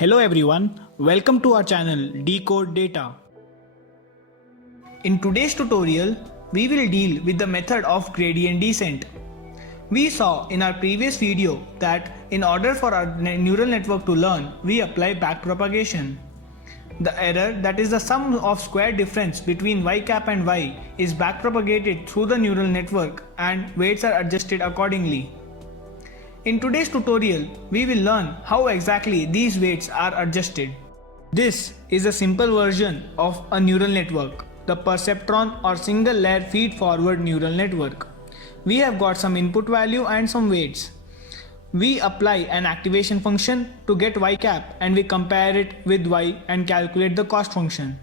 Hello everyone, welcome to our channel Decode Data. In today's tutorial, we will deal with the method of gradient descent. We saw in our previous video that in order for our neural network to learn, we apply backpropagation. The error, that is the sum of square difference between y cap and y, is backpropagated through the neural network and weights are adjusted accordingly. In today's tutorial, we will learn how exactly these weights are adjusted. This is a simple version of a neural network, the perceptron or single layer feed forward neural network. We have got some input value and some weights. We apply an activation function to get y cap and we compare it with y and calculate the cost function.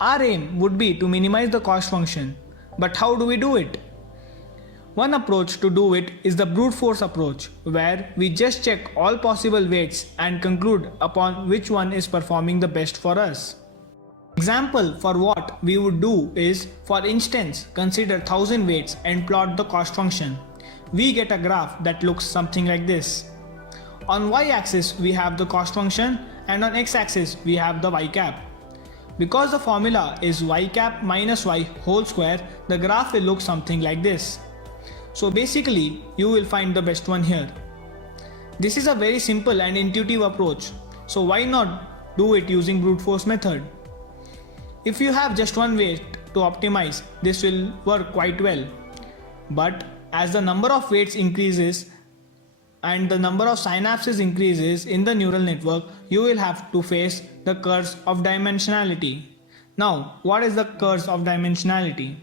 Our aim would be to minimize the cost function, but how do we do it? One approach to do it is the brute force approach, where we just check all possible weights and conclude upon which one is performing the best for us. Example for what we would do is, for instance, consider 1000 weights and plot the cost function. We get a graph that looks something like this. On y-axis we have the cost function and on x-axis we have the y cap. Because the formula is y cap minus y whole square, the graph will look something like this. So basically, you will find the best one here. This is a very simple and intuitive approach, so why not do it using brute force method? If you have just one weight to optimize, this will work quite well. But as the number of weights increases and the number of synapses increases in the neural network, you will have to face the curse of dimensionality. Now, what is the curse of dimensionality?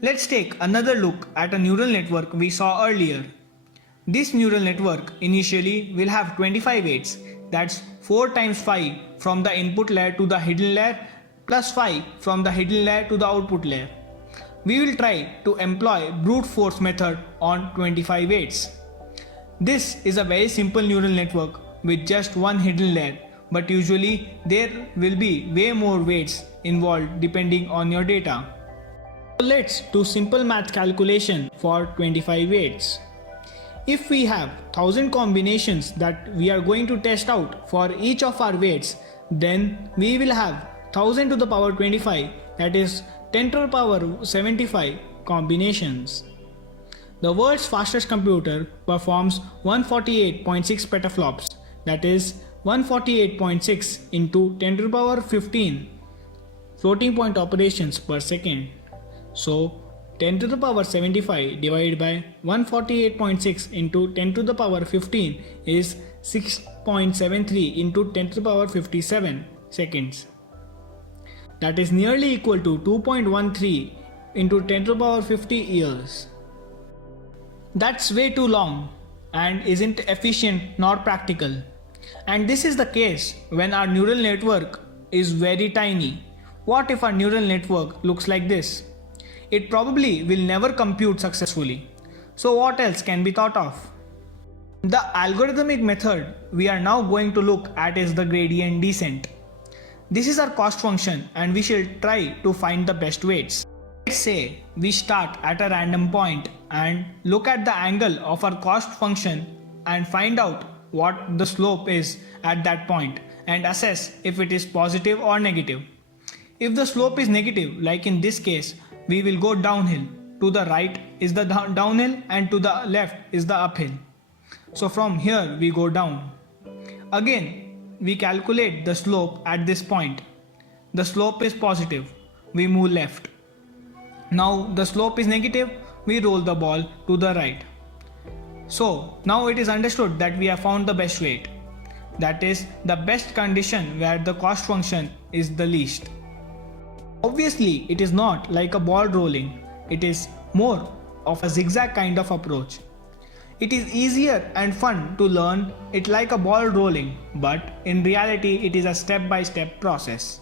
Let's take another look at a neural network we saw earlier. This neural network initially will have 25 weights, that's 4 times 5 from the input layer to the hidden layer plus 5 from the hidden layer to the output layer. We will try to employ brute force method on 25 weights. This is a very simple neural network with just one hidden layer, but usually there will be way more weights involved depending on your data. Let's do simple math calculation for 25 weights. If we have 1000 combinations that we are going to test out for each of our weights, then we will have 1000 to the power 25, that is 10 to the power 75 combinations. The world's fastest computer performs 148.6 petaflops, that is 148.6 into 10 to the power 15 floating point operations per second. So 10 to the power 75 divided by 148.6 into 10 to the power 15 is 6.73 into 10 to the power 57 seconds. That is nearly equal to 2.13 into 10 to the power 50 years. That's way too long and isn't efficient nor practical. And this is the case when our neural network is very tiny. What if our neural network looks like this? It probably will never compute successfully. So what else can be thought of? The algorithmic method we are now going to look at is the gradient descent. This is our cost function and we shall try to find the best weights. Let's say we start at a random point and look at the angle of our cost function and find out what the slope is at that point and assess if it is positive or negative. If the slope is negative, like in this case, we will go downhill. To the right is the downhill and to the left is the uphill. So from here we go down. Again, we calculate the slope at this point. The slope is positive, we move left. Now the slope is negative, we roll the ball to the right. So now it is understood that we have found the best weight. That is the best condition where the cost function is the least. Obviously, it is not like a ball rolling, it is more of a zigzag kind of approach. It is easier and fun to learn it like a ball rolling, but in reality it is a step-by-step process.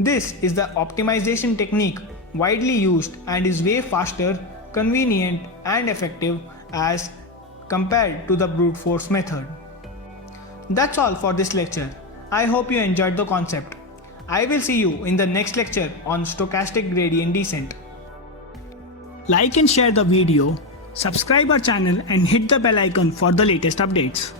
This is the optimization technique widely used and is way faster, convenient and effective as compared to the brute force method. That's all for this lecture. I hope you enjoyed the concept. I will see you in the next lecture on stochastic gradient descent. Like and share the video, subscribe our channel and hit the bell icon for the latest updates.